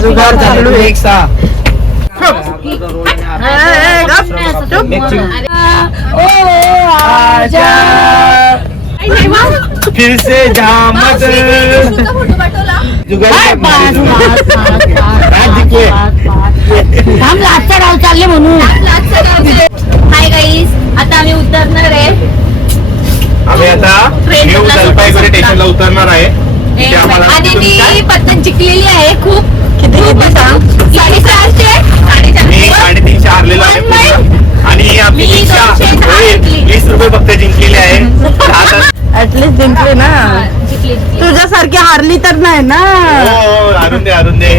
जुगार चालू एक सा फिर से जामत चालले म्हणून. हाय गाईस, आता आम्ही उतरणार आहे. आम्ही आता न्यू जलपाईगुडी स्टेशनला उतरणार आहे. आणि मी पतंग जिंकलेली आहे खूप. किती 450. मी 350 हारलेलो आहे आणि आपली 20 रुपये फक्त जिंकलेले आहे. ऍटलीस्ट जिंकले ना. तुझ्यासारखी हारली तर नाही ना. अरुण दे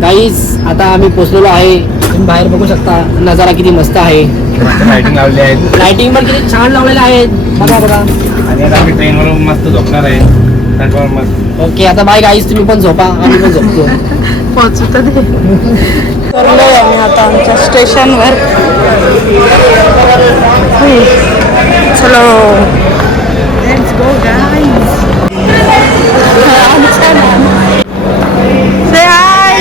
गाईज आता आम्ही पोहोचलेलो आहे. तुम्ही बाहेर बघू शकता नजारा किती मस्त आहे. लाइटिंग लावली आहे. लाइटिंग पण किती छान लावलेलं आहे. बघा आणि आता आम्ही ट्रेनवरून मस्त झोपणार आहे. ओके आता बाय गाईज, तुम्ही पण झोपा आम्ही पण झोपतो. पोहोचू तर दे. तरलोय आम्ही आता आमच्या स्टेशनवर. चलो लेट्स गो गाईज. से हाय.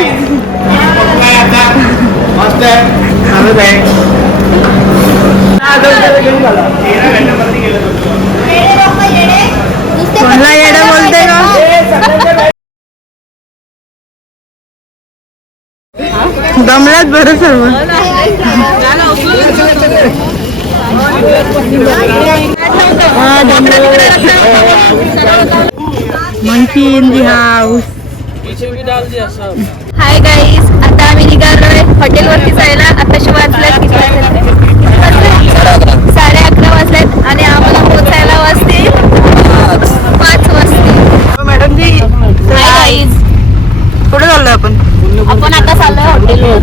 मस्त आहे. कोणला येडं बोलते का. दमल्यात बरं सर्व. Monkey in the house. Hi guys, आता आम्ही निघालोय हॉटेलवरती जायला. आताशी वाजल्यात 11:30 वाजलेत आणि आम्हाला पोहोचायला वाजतील 5 वाजतील. मॅडम जी हाय गाईस, कुठे चाललोय आपण. आपण आता चाललोय हॉटेलवर.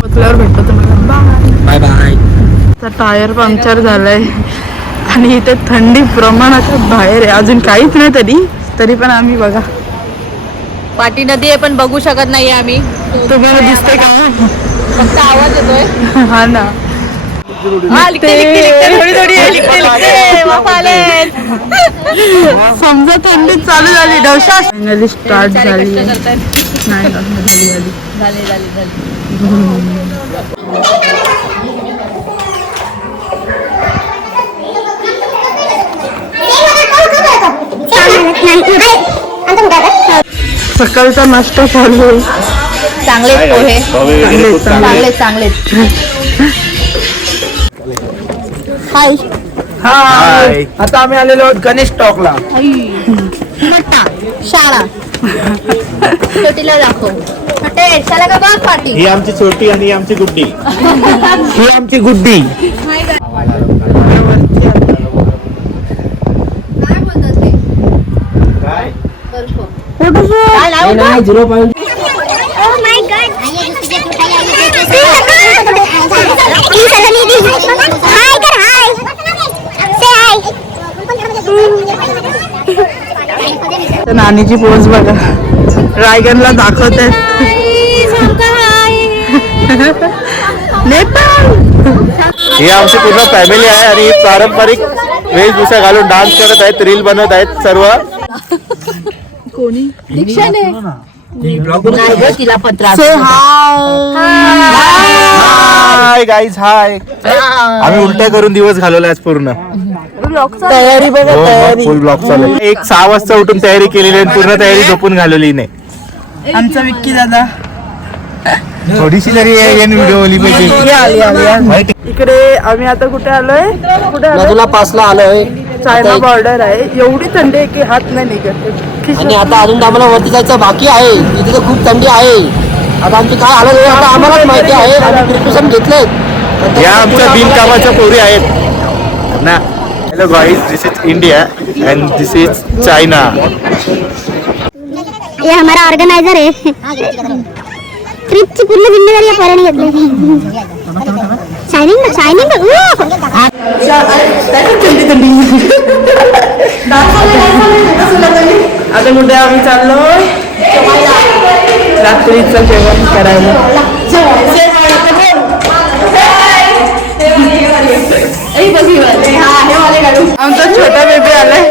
पोचल्यावर भेटतो तुम्हाला. Bye bye. तर टायर पंक्चर झालंय आणि इथे थंडी प्रमाणाच्या बाहेर आहे. अजून काहीच नाही तरी पण आम्ही बघा पाटी नदी आहे पण बघू शकत नाहीये आम्ही. तुम्हाला दिसते का. फक्त आवाज येतोय. हा ना. समजा थंडी चालू झाली. डोसा फायनली स्टार्ट झाली. नाही झाली. सकाळचा नाश्ता चालू आहे. चांगले पोहे. चांगले. हाय. हाय. आता आम्ही आलेलो आहोत गणेश टॉकला. शाळा छोटीला दाखव. शाळा का बघ पाटी. ही आमची छोटी आणि ही आमची गुड्डी. ही आमची गुड्डी. नाही 0. नानीची पोच बघा. रायगडला दाखवत आहेत. नेपाळ. ही आमची पूर्ण फॅमिली आहे आणि पारंपरिक वेशभूषा घालून डान्स करत आहेत. रील बनवत आहेत सर्व. कोणी तिला पत्रा. Hi guys hi. आम्ही उलट्या करून दिवस घालवला आज पूर्ण. तयारी बघा. तयारी फुल ब्लॉक चालू आहे. 6 वाजता उठून तयारी केलेली आहे. पूर्ण तयारी झोपून घालवली नाही. आमचा विक्की दादा थोडीशी जरी व्हिडिओ आली पाहिजे. इकडे आम्ही आता कुठे आलोय. नदीला पासला आलोय. चायना बॉर्डर आहे. एवढी थंडी आहे की हात नाही निघत. आणि आता अजून आम्हाला वरती जायचं बाकी आहे. तिथे तर खूप थंडी आहे. आता आमची काय हालत आहे आता आम्हालाच माहिती आहे. आम्ही प्रिकॉशन घेतलेत. या आमच्या बिनकामाच्या पोरी आहेत ना. Hello guys, this is India and this is China. ये हमारा ऑर्गेनाइजर है. ट्रिपची पूर्ण जिम्मेदारी या पोराने घेतली. शायनिंग आता कुठे आम्ही चाललोय रात्रीचं जेवण करायला. आमचा छोटा बेबी आलाय.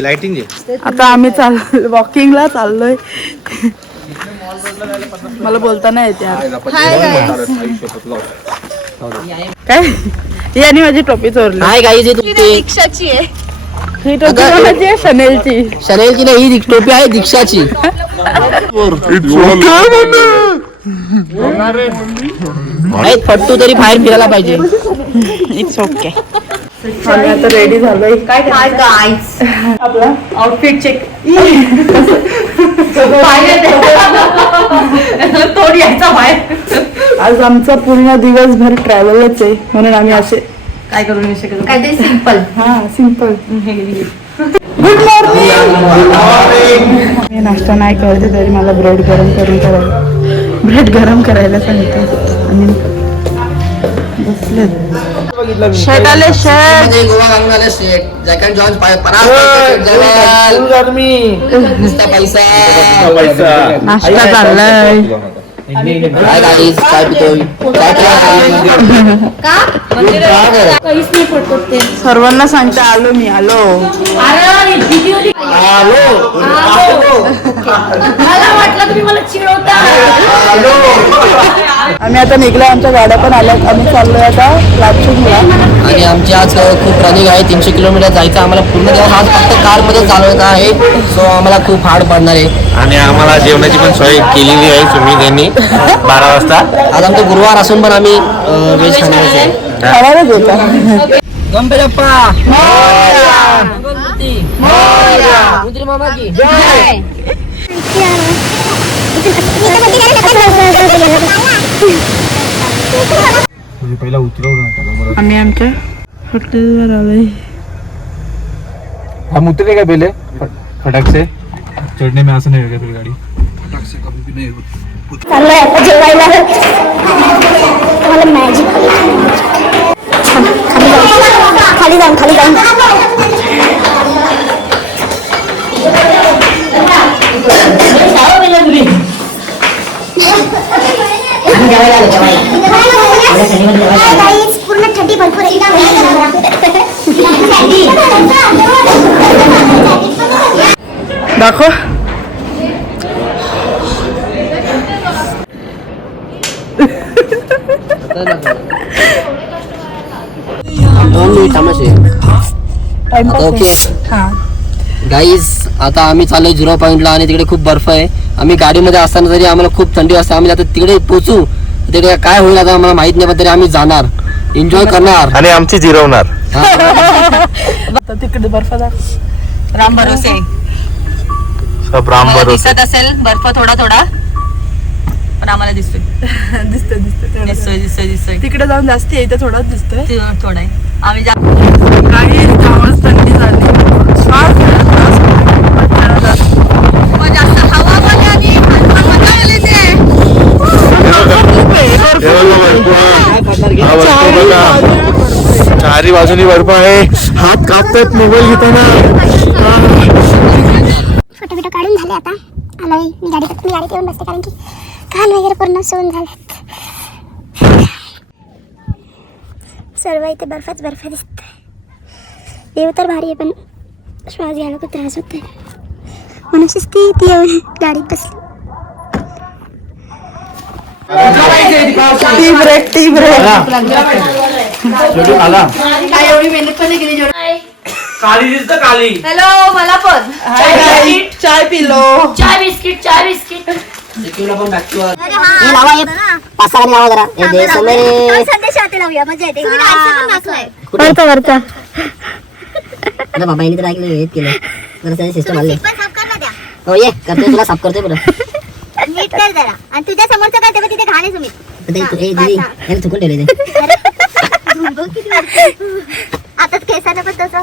लाइटिंग आता आम्ही वॉकिंगला चाललोय. मला बोलता नाही येते यार. काय याने माझी टोपी चोरली. नाही काही जे तुमची दीक्षाची आहे. ही टोपी कोणाची आहे? शनेलची. शनेलची नाही, ही टोपी आहे दीक्षाची. फट्टू तरी बाहेर फिरायला पाहिजे. It's okay. आम्ही आता रेडी झालोय. काय गाईज आपला आउटफिट चेक. तोड यायचा बाहेर. आज आमचा पूर्ण दिवसभर ट्रॅव्हलच आहे म्हणून आम्ही असे काय करू नाही शकत. काहीतरी सिम्पल. हा सिंपल. Good morning. मी नाश्ता नाही करते तरी मला ब्रेड गरम करायला सांगते आणि बसले. शर्ट आले शर्ट. गोवा घालून आले शेट. जॅकेट जॉन्स पैसा. नाश्ता चाललाय. काय गाडी काय पितोय काय सर्वांना सांगते आलो मी आलो. मला वाटलं तुम्ही मला चिडवता. आम्ही आता निघलो. आमच्या गाड्या पण आल्यात. आम्ही चाललोय आता लातूरला. आणि आमची आज खूप रनिंग आहे. 300 किलोमीटर जायचं आम्हाला. पूर्ण दिवस आज फक्त कारमध्ये चालवायचं आहे. सो आम्हाला खूप हार्ड पडणार आहे. आणि आम्हाला जेवणाची पण सोय केलेली आहे तुम्ही त्यांनी 12 वाजता. आज आमचा गुरुवार असून पण आम्ही व्हेज खाणार आहे. खाणारच होता. गणपती बाप्पा मामा की पहिला उतरव. आम्ही आमच्या हॉटेलवर आलोय. हम उतरे का पहले फटक से चढ़ने में आसान रहेगा फिर गाड़ी. चाललोय आता जेवायला. मला मॅजिक खाली जाऊन पूर्ण थंडी भरपूर दाखव. ओके गाईज आता आम्ही चाललोय 0 पॉईंटला आणि तिकडे खूप बर्फ आहे. आम्ही गाडीमध्ये असताना तरी आम्हाला खूप थंडी असते. आम्ही आता तिकडे पोहोचू. तिकडे काय होईल आता आम्हाला माहित नाही पण तरी आम्ही जाणार, एन्जॉय करणार आणि आमची जिरवणार. तिकडे बर्फ दाखव. राम भरोसे. सब राम भरोसे. दिसत असेल बर्फ थोडा थोडा पण आम्हाला दिसतोय. दिसतोय. तिकडे जाऊन जास्ती आहे. इथे थोडाच दिसतोय. थोडा आहे. आम्ही काही कामच थंडी झाली. श्वास जास्त हवा पण आणि चारी बाजूनी बर्फ आहे. हात कापतात मोबाईल घेताना. फोटो बिटो काढून झाले. आता आलोय मी गाडीत येऊन बसते कारण की कान वगैरे पूर्ण सोन झालेत. सर्व इथे बर्फच दिसत. देव तर भारी आहे पण श्वास घ्यायला खूप त्रास होत आहे. मनुष्यच ती येऊन गाडीत बसली. Tea break. हॅलो मला पण चाय पिलो. चाय बिस्किट वरचा बाबा तर ऐकलं हे केलं सिस्टम आले. हो ये करतोय तुला साफ करतोय बरं. नीट कर जरा आणि तुझ्या समोरचं करते पण तिथे घाणे तुम्ही दीदी चुकून ठेवले आता केसांना पण तसं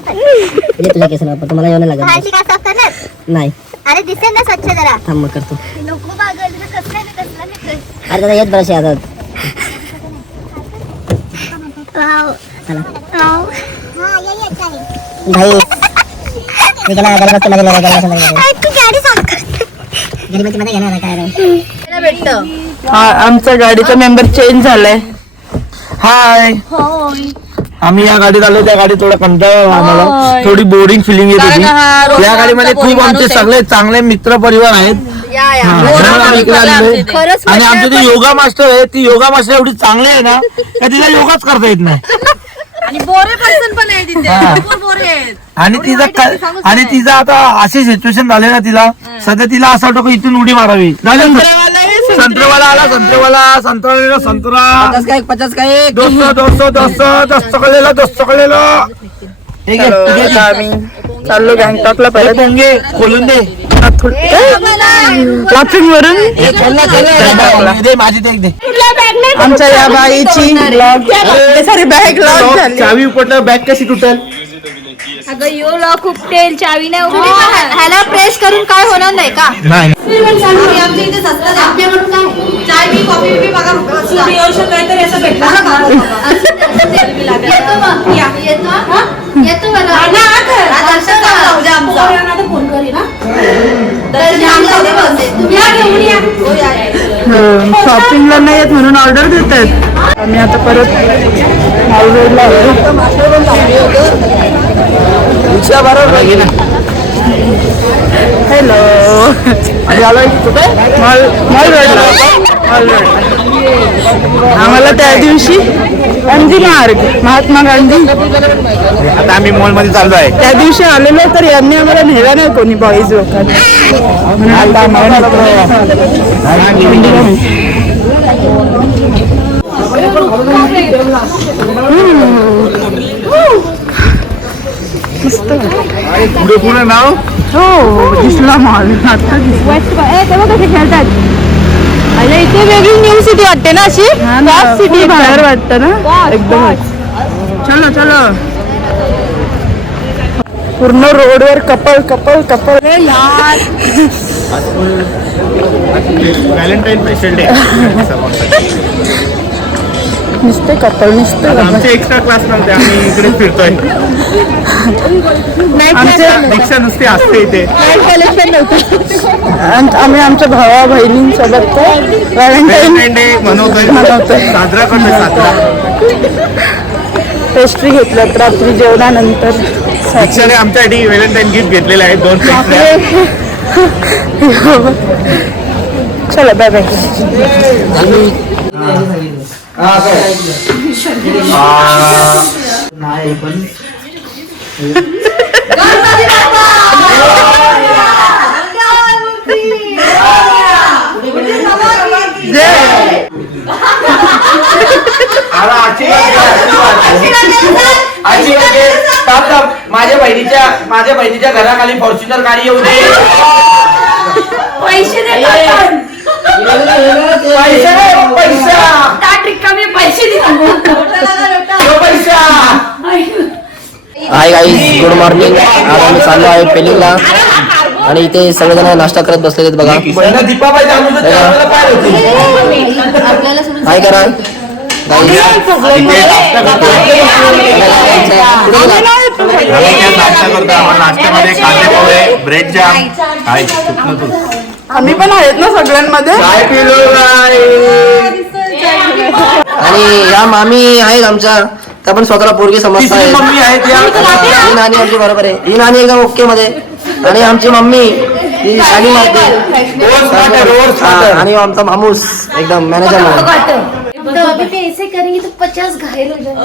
तुझ्या केस मला येऊन लागत भाजी का साफ करणार नाही. अरे दिसेल ना स्वच्छ जरा. थांब मग करतो. नको बागल कसलं नाही. अरे दादा येत ब्रश आहे आता. वाव चला वाव हां ये चालेल. भाई मी गेला गाडी तू गाडी साफ कर. गरीबाची मध्ये घेणार काय भेटतं हा आमचा गाडीचा मेंबर चेंज झालाय. हाय, आम्ही या गाडीत आलो. त्या गाडीत थोडा कंटाळा आम्हाला, थोडी बोरिंग फिलिंग येत होती. या गाडीमध्ये खूप आमचे सगळे चांगले मित्र परिवार आहेत. आणि आमची ती योगा मास्टर आहे, ती योगा मास्टर एवढी चांगली आहे ना का तिला योगाच करता येत नाही. आणि बोरे पर्सन पण आहे तिथे, भरपूर बोरे आहेत. आणि तिचं आता अशी सिच्युएशन झाली ना, तिला सध्या तिला असं वाटतं की इथून उडी मारावी. संत्रेवाला आला, संत्रा 50 का एक दोस्त कळलेलं. आम्ही चाललो गँगटॉकला. पोंगे खोलून दे लॉकिंग वरून माझी ते एक दे. आमच्या या बाईची सारी बॅग लॉक झाली. चावी उपटलं, बॅग कशी तुटेल? अगं यो लॉक उपटेल, चावी नाही उघडी. ह्याला प्रेस करून काय होणार नाही का? नाही. आमच्या इथे असतात आपल्याकडून काय चाय बी कॉफी बी बघा काहीतरी असं भेटलं येतो मला फोन करी ना. शॉपिंगला नाही येत म्हणून ऑर्डर देत आहेत. आम्ही आता परत मॉल रोडला हॅलो मॉल रोडला. आम्हाला त्या दिवशी गांधी मार्ग, महात्मा गांधी, आता आम्ही मॉल मध्ये चाललो आहे. त्या दिवशी आलेलो तर यांनी आम्हाला नेलं नाही कोणी बॉईज लोकांनी, म्हणून आता आम्हाला पुढे नाव हो दिसला मॉल. आता कसे खेळतात. अरे इथे वेगळी न्यू सिटी वाटते ना, अशी सिटी बाहेर वाटतं ना एकदम. चलो चलो. पूर्ण रोडवर कपल कपल कपल. यार व्हॅलेंटाईन स्पेशल डे. नुसते कपल नुसते. आमचे एक्स्ट्रा क्लास नव्हते, आम्ही इकडे फिरतोय. रिक्षा नुसती असते इथे. आम्ही आमच्या भावा बहिणींसोबत व्हॅलेंटाईन डे मनवतोय, साजरा करतोय. साजरा पेस्ट्री घेतल्यात रात्री जेवणानंतर. रिक्षाने आमच्यासाठी व्हॅलेंटाईन गिफ्ट घेतलेलं आहे, 2 पेस्ट्र्या. चला बाय बाय. नाही पण माझ्या बहिणीच्या घराखाली फॉर्च्युनर गाडी येऊ दे. पैसे हाय गाईज, गुड मॉर्निंग. आज आम्ही चाललो आहे पेलिंगला आणि इथे सगळेजण नाश्ता करत बसलेले आहेत बघा. काय करा नाश्त्यामध्ये कांदे पोहे, ब्रेड जॅम आहे. आम्ही पण आहेत ना सगळ्यांमध्ये. आणि या मामी आहेत आमच्या, त्या पण स्वतःला पोरगी समजता आहेत. मम्मी आहेत या. ही नानी आमची बरोबर आहे, ही नानी एकदम ओके मध्ये. आणि आमची मम्मी ही शाली मारते. आणि आमचा मामूस एकदम मॅनेजर म्हणून. तो अभी मैं ऐसे करेंगे तो 50 घायल हो जाएंगे.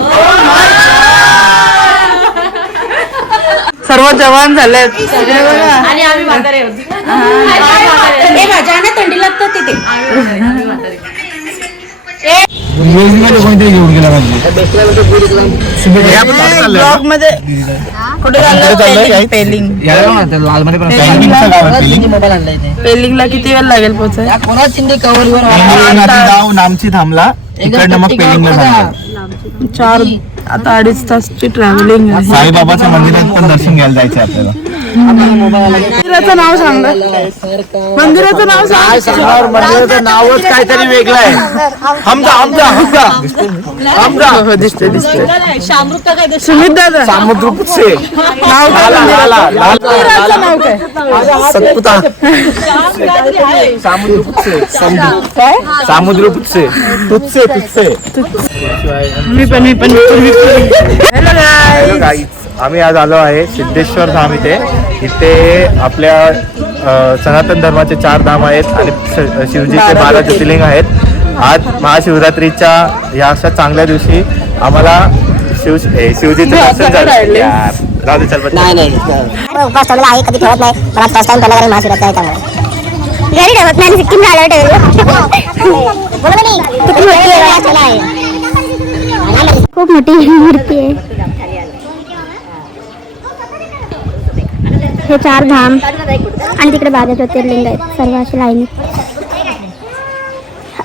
सर्व जवान झालेत. आणि आम्ही म्हातारे होतो. हे माझ्या ना थंडी लागतं तिथे. घेऊन गेला ब्लॉग मध्ये कुठे चाललंय? पेलिंग. मोबाईल आणला इथे. पेलिंगला किती वेळ लागेल पोहोचायला? कोणा चिंदी कव्हर नामची थांबला, इकडनं मग पेलिंगला थांबला. 4 आता 2.5 तासची ट्रॅव्हलिंग आहे. साईबाबाच्या मंदिरात पण दर्शन घ्यायला जायचं आपल्याला. मंदिराचं नाव सांग ना. मंदिराचं नाव सांग. मंदिराचं नावच काहीतरी वेगळं आहे. हमजा हमजा हमजा हमजा. हो, दिसते सुमित दादा सामुद्रपुतसे नाव काय मंदिराचं नाव काय? सतपुता काय? सामुद्रपुतसे तुतसे तुतसे. मी पण हॅलो हॅलो गाईज, आम्ही आज आलो आहे सिद्धेश्वर धाम इथे. इथे आपल्या सनातन धर्माचे 4 धाम आहेत आणि शिवजीचे 12 ज्योतिर्लिंग आहेत. आज महाशिवरात्रीच्या या अशा चांगल्या दिवशी आम्हाला शिवजीचं दर्शन झालं. यार, जाऊ दे, चल बच्चा. नाही उपवास ठेवलेला आहे, कधी ठेवत नाही, पण आज फर्स्ट टाइम ठेवला कारण महाशिवरात्री आहे त्यामुळे घरी ठेवत नाही. सिक्कीम झाल्यावर ठेवलं. किती मोठी आहे. खूप मोठी मूर्ती आहे. हे 4 धाम आणि तिकडे 12 ज्योतिर्लिंग आहेत, सर्व अशी लाईनी.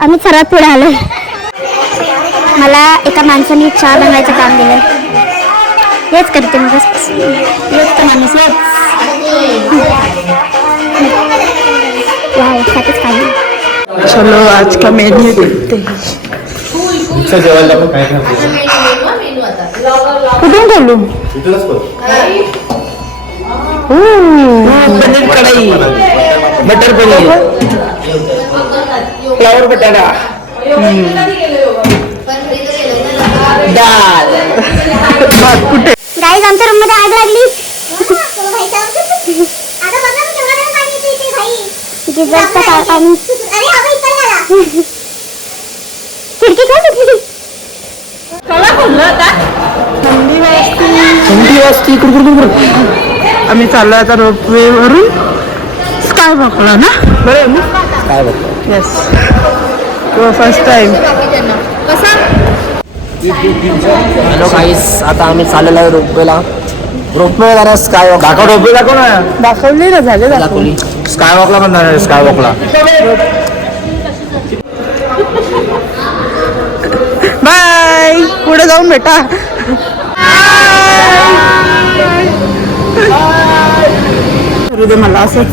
आम्ही सर्वात पुढे आलोय. मला एका माणसाने चहा बनवायचं काम दिलंय. हेच करते मग, हेच तर माणूस साठीच खाल्ली. चलो आज का मेन्यू देखते. तुमच्या जेवायला आपण काय करतो? कुठून बोलू? पनीर कढाई, बटर पनीर, फ्लावर बटाटा, डाळ. कुठे? गाईज आमच्या रूम मध्ये आग लागली. खिडकी कोण उठली? थंडी वाजती. आम्ही चाललो आता रोपवे वरून स्काय वॉकला ना. बरोबर काय बघ. Yes, first time. हॅलो गाईस, आता आम्ही चाललेलो आहे रोपवेला. रोपवे जरा स्काय वॉक दाखव डोबे दाखव ना. दाखवली ना, झाले दाखवली. स्काय वॉकला पण जाणार, स्काय वॉकला. बाय. पुढे जाऊन भेटा. करू दे मला असंच.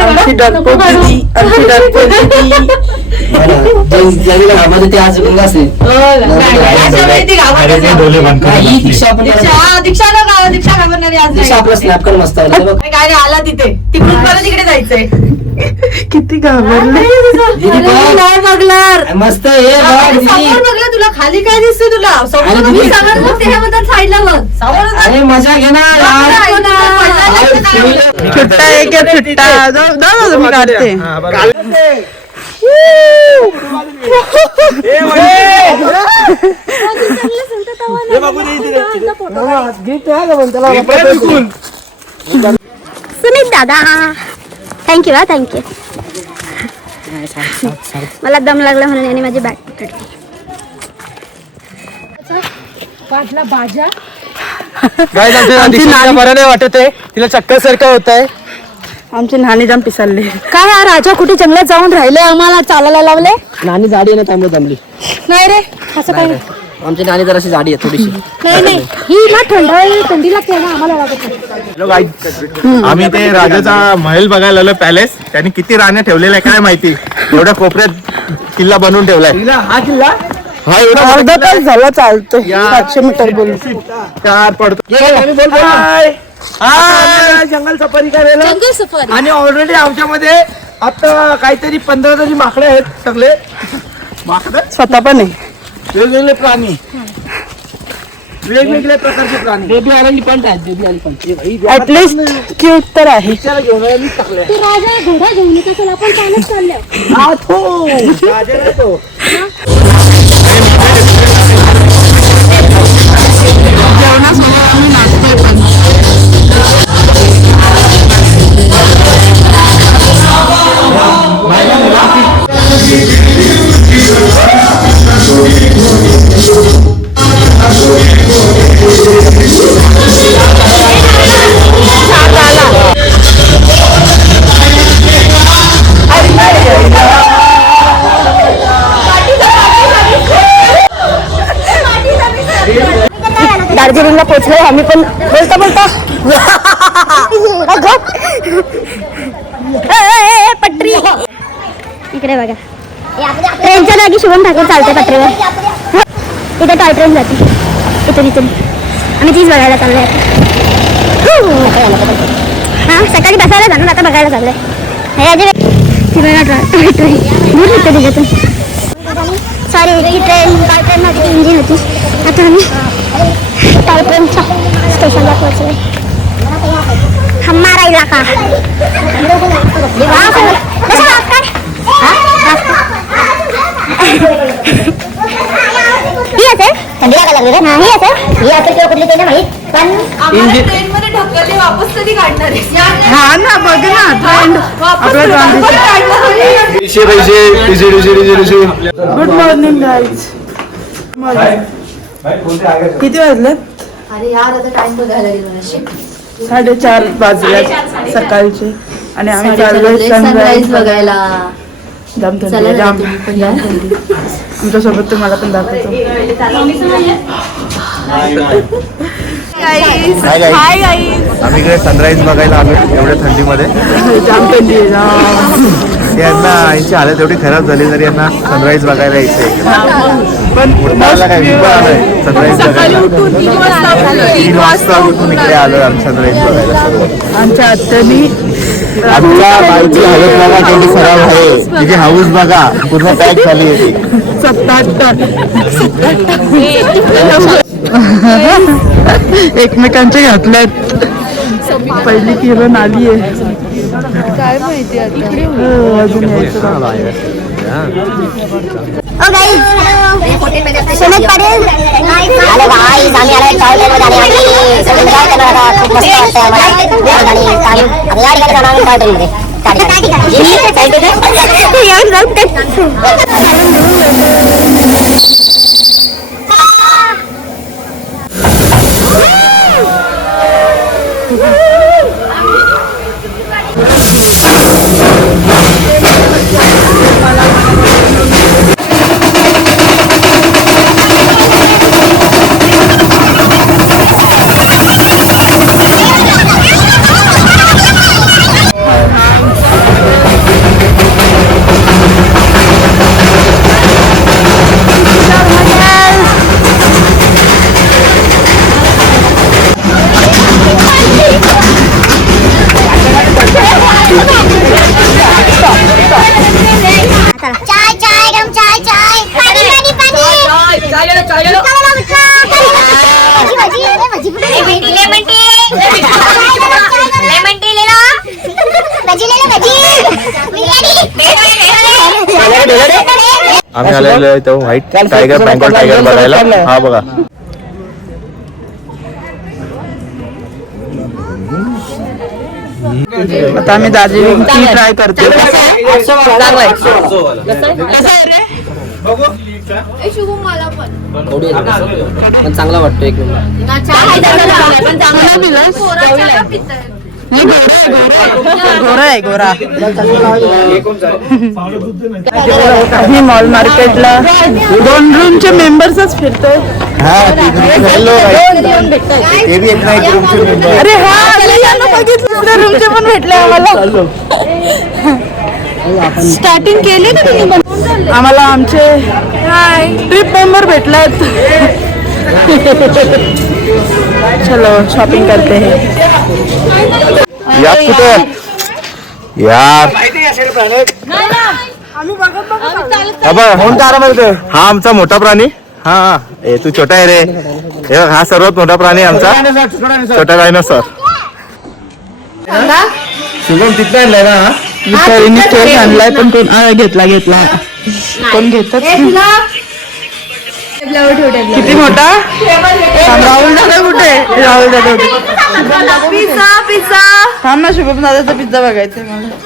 आमची डरपोक दिदी, आमची डरपोक दिदी. ते आज असेल दीक्षा आपला स्नॅप कर मस्त आहे ना बघ. आला तिथे तिकडून परत तिकडे जायचंय. किती घाबरले. मस्त हे बघ दीदी. समोर बघलं तुला, खाली काय दिसते तुला? समोर अरे मी दीदी. समोर बघ, त्याच्याबद्दल साईडला बघ. समोर बघ. अरे मजा घे ना यार. छुट्टा आहे की छुट्टा? जाऊ तुम्ही काढते. सुमित दादा, थँक्यू. हा, थँक्यू. मला दम लागला म्हणून याने माझी बॅग पकडली. बरं नाही वाटत आहे, तिला चक्कर सारखं होत आहे. आमची नानी जाम पिसालली. काय हा राजा कुठे जंगलात जाऊन राहिले, आम्हाला चालायला लावले? नानी जाडी आहे ना, थांबली. नाही रे, असं काही आमची नानी जराशी जाडी आहे थोडीशी. नाही. ही ना थंडी लागते ना, आम्हाला लागत नाही. हॅलो गाईज, आम्ही ते राजाचा महल बघायला आलो, पॅलेस. त्यांनी किती राण्या ठेवलेल्या आहे काय माहिती. एवढ्या कोपऱ्यात किल्ला बनवून ठेवलाय. हा किल्ला अर्धा तास झाला चालतोय. 700 मीटर बोलू. 4 पडतो. जंगल सफारी करायला. जंगल सफारी. आणि ऑलरेडी आमच्यामध्ये आता काहीतरी 15 तरी माकडे आहेत. सगळे माकडे, स्वतः पण आहे. वेगवेगळे प्राणी, वेगवेगळ्या प्रकारचे प्राणी. बेबी एलिफंट आहे, बेबी एलिफंट. ऍटलिस्ट क्यूट तर आहे. त्याला घेऊन आले, टाकले. तू राजा घोडा घेऊन येत असेल, आपण चालत चाललो. राजा नाही तो. जेवणासोबत आम्ही नाचतोय पण. दार्जिलिंगला पोहोचलोय आम्ही पण बोलता बोलता पटरी इकडे बघा ट्रेनच्या जागी शुभम ठाकूर चालते पटरीवर. इथे टॉय ट्रेन जाते इथून इथून आम्ही तीच बघायला चाललोय. हा सकाळी बसायला जाणून आता बघायला चाललंय. टॉय ट्रेन दूर निघते तिच्यातून. सॉरी ही ट्रेन टॉय ट्रेन नव्हती ती इंजिन होती. आता आम्ही टॉय ट्रेनच्या स्टेशनला पोहोचलोय. हमारा इलाका ही असेल थंडीला का लागली रे. ही असेल ही असेल किंवा कुठली ते माहीत पण ट्रेन मध्ये ढकलली वापस कधी काढणार हा ना बघ ना ट्रेंड गुड मॉर्निंग गाईज. किती वाजले? अरे यार आता टाइम बघायला गेलो. 4:30 वाजले सकाळचे आणि आम्ही चाललोय सनराईज बघायला. जाम थंडी जाम थंडी. आमच्यासोबत तुम्हाला पण दाखवतो. हाय गाईस, आम्ही इकडे सनराईज बघायला आलो एवढ्या थंडीमध्ये. जाम थंडी आहे जाम. यांना यांची हालत एवढी खराब झाली तरी यांना सनराईज बघायला यायचंय. पण उठायला काय विचार आलाय सनराईज बघायला. 3 वाजता उठून इकडे आलोय आम्ही सनराईज बघायला सर्व. आमच्या आत्यानी आमच्या बाईची हालत बघा केवढी खराब आहे. तिची हाऊस बघा पूर्ण पॅक झाली आहे ती. 77 एकमेकांचे घातल्यात. पहिली किरण आली आहे. काय माहिती अजून यायचं. ओ guys Sumit Patil hello guys आम्ही आलोय टॉयलेट मध्ये आणि सगळे एन्जॉय करणार आहोत. खूप मस्त वाटतंय आम्हाला आणि आता या ठिकाणी जाणार आहोत टॉयलेट मध्ये. आम्ही आलेलो आहे तो व्हाईट टायगर बेंगॉल टायगर बघायला. हा बघा आता आम्ही दार्जिलिंग टी ट्राय करतो. पण चांगला वाटतो एक गोरा आहे गोरा. आम्ही मॉल मार्केटला 2 रूमचे मेंबर्सच फिरतोय. अरे हा बघितलं रूमचे पण भेटले आम्हाला. स्टार्टिंग केली ना तुम्ही. आम्हाला आमचे ट्रिप मेंबर भेटलेत. चलो शॉपिंग करते हैं. यार कुठे यार हा आमचा मोठा प्राणी. हा तू छोटा आहे रे. हे हा सर्वात मोठा प्राणी आमचा छोटा डायनोसॉर. शुभम तिथं आणलाय ना. स्टोरी आणलाय पण कोण घेतला कोण घेतात. किती मोठा. राहुल दादा कुठे. राहुल दादा पिझ्झा थांब ना. शुभम दादाचा पिझ्झा बघायचा मला.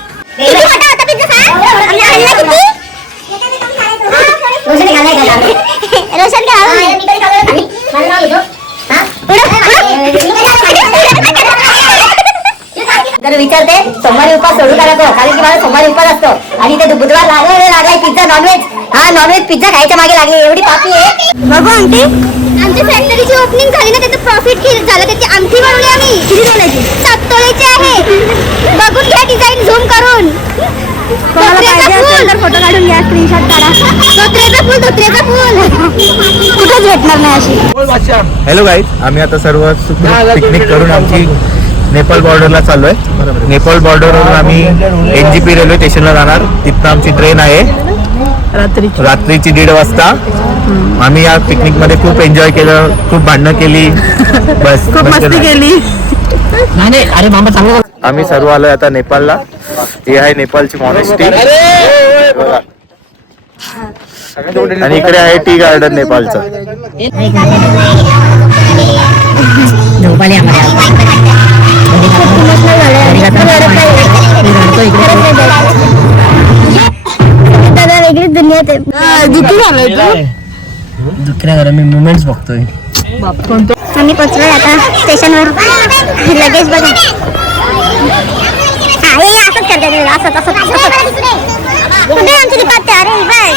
तर विचारते सोमवारी उपास सोडू का नको, कारण की मला सोमवारी उपास असतो आणि ते बुधवार लागलाय पिझ्झा नॉनव्हेज. हा नॉनव्हेज पिझ्झा खायच्या मागे लागली. एवढी पापी आहे. बघू आंटी आमच्या फॅक्टरीची ओपनिंग झाली ना, त्याचं प्रॉफिट किती झालं, त्याची अंगठी बनवली आम्ही. किती तोळ्याची? 7 तोळ्याची आहे. बघून घ्या डिझाईन झूम करून. कोणाला पाहिजे असेल तर फोटो काढून घ्या, स्क्रीनशॉट काढा. धोत्रेचं फुल कुठेच भेटणार नाही अशी. हॅलो गाईज, आम्ही आता सर्व पिकनिक करून आमची नेपाळ बॉर्डरला चाललोय. नेपाळ बॉर्डरवरून आम्ही NGP रेल्वे स्टेशनला जाणार. तिथं आमची ट्रेन आहे रात्रीची 1:30 वाजता. आम्ही या पिकनिक मध्ये खूप एन्जॉय केलं, खूप भांडणं केली, बस खूप मस्ती केली. नाही अरे मामा चांगलं. आम्ही सर्व आलोय आता नेपाळला. ही आहे नेपाळची मॉनेस्ट्री आणि इकडे आहे टी गार्डन नेपाळचं. दादा वेगळीच दुनियात आहे. दुःखी झालंय दुसऱ्या घरा मी मुमेंट्स बघतोय. आम्ही पोचलोय आता स्टेशनवर. लगेच बघा. हा हे असंच करते, असंच कुठे आमची लिपात. अरे बघ,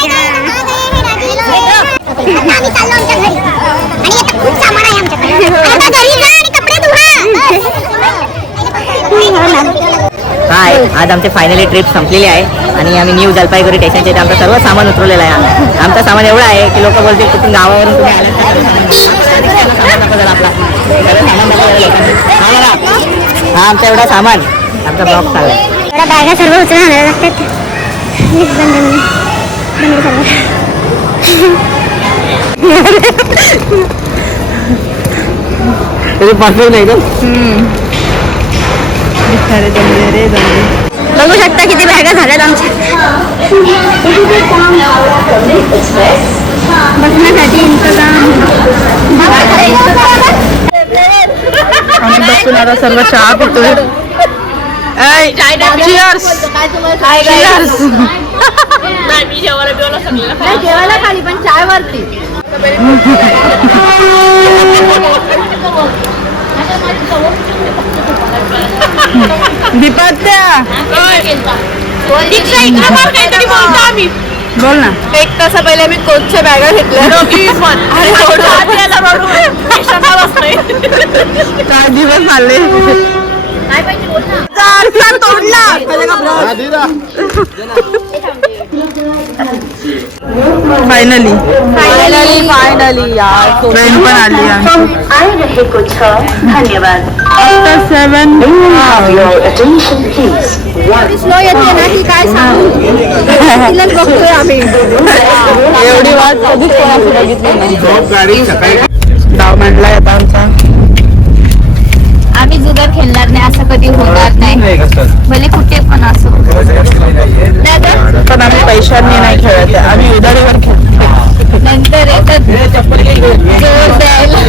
आम्ही चाललो आमच्या घरी आणि आता खूप सामान आहे आमच्याकडे. आता घरी जा आणि कपडे हाय, आज आमची फायनली ट्रिप संपलेली आहे आणि आम्ही न्यू जलपाईगुडी स्टेशनच्या इथे आमचं सर्व सामान उतरवलेलं आहे. आमचं सामान एवढं आहे की लोक बोलतील कुठून गावावरून तुम्ही आले. हा आमचा एवढा सामान, आमचा ब्लॉग चालला आहे. एवढ्या बॅगा सर्व उचलून आणायला लागतात. परफ्यूम नाही बघू शकता किती बॅगा झाल्यात आमच्या. बसण्यासाठी इंतजाम. आम्ही बसून आता सर्व चहा पितोय. जेवायला खाली पण चाय वरती. दीपात्या बोल ना. 1 तासा पहिले मी कोचच्या बॅगा घेतल्या. 4 दिवस झाले. फायनली ट्रेन पण आली आमची. आफ्टर 7 स्लो येते ना की काय सांगू. तिलाच बघतोय आम्ही. एवढी वाट कधीच कोणाची बघितली नाही. डाव मांडलाय आता आमचा. आम्ही जुगार खेळणार नाही, असं कधी होणार नाही, भले कुठे पण असो. पण आम्ही पैशांनी नाही खेळत आहे, आम्ही उधारीवर खेळतो. नंतर येतात जोर द्यायला.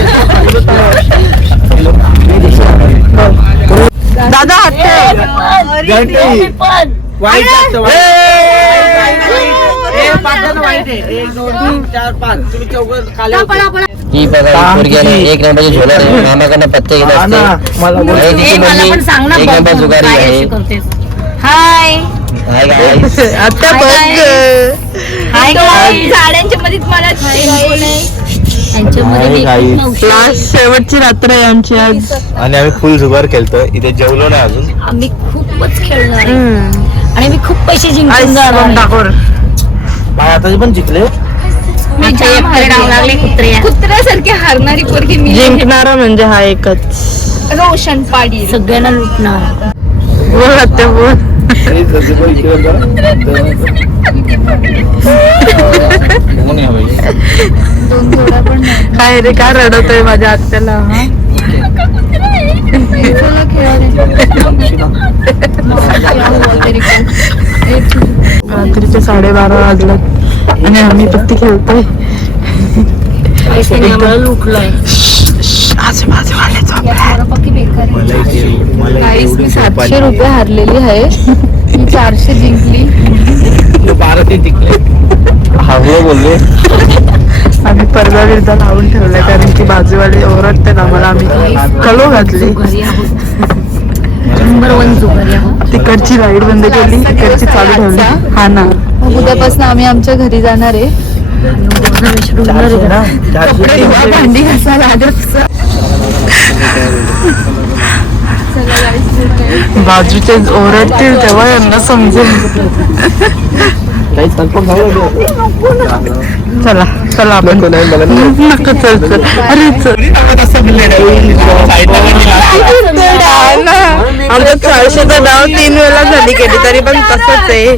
दादा हट्टे ही बघा पोरगी आहे, 1 नंबरची झोलर आहे. मामाकडनं पत्ते घेत असते. आणि तिची मम्मी 1 नंबर जुगारी आहे. हाय हाय गाईस. आता बघ झाडांच्या मध्ये मला लास्ट शेवटची रात्र आहे आमची आज. आणि आम्ही फुल जुगार खेळतोय. इथे जेवलो नाही अजून. आम्ही खूपच खेळणार आणि मी खूप पैसे जिंकून टाकोर आता पण जिंकले. कुत्र्यासारखी हारणारी पोरगी मी. जिंकणारा म्हणजे हा एकच. रोशन पाडी सगळ्यांना लुटणार. बोल आत्या बोल. काय रे काय रडवतोय माझ्या आत्याला. रात्रीचे 12:30 वाजलेत आणि आम्ही पत्ती खेळतोय. लुटलंय. मी 700 रुपये हारलेली आहे. मी 400 जिंकली. हारलो बोलले. आम्ही पडदा बिरदा लावून ठेवलाय कारण की बाजूवाले ओरडते ना मला. आम्ही कलो घातली. नंबर 1 जुगारी आहोत. तिकडची लाईट बंद केली, तिकडची चालू ठेवली. हा ना. उद्यापासून आम्ही आमच्या घरी जाणार आहे. भांडी घासायला बाजूचे ओरडतील तेव्हा यांना समजेल. चला चला आपण नका चल चल. अरे चल आमचं 400चं नाव 3 वेळा झाली केली तरी पण तसंच आहे.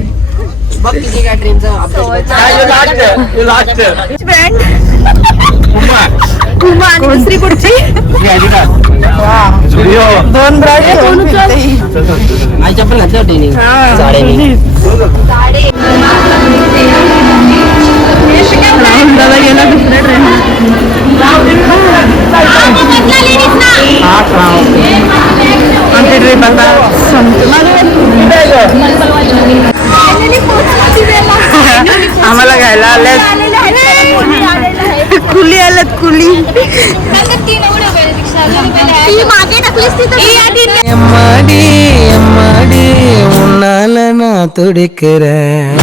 दुसरी कुठची 2 ब्रांड आईच्या पण घातल्या ट्रेनिंग राहुलदादा गेला दुसऱ्या ट्रेन. आमची ट्रिप आता संपते. आम्हाला घ्यायला आल्यात कुली आल्यात कुली. எம்மாடி எம்மாடி உன்னால நான் துடிக்கிறேன்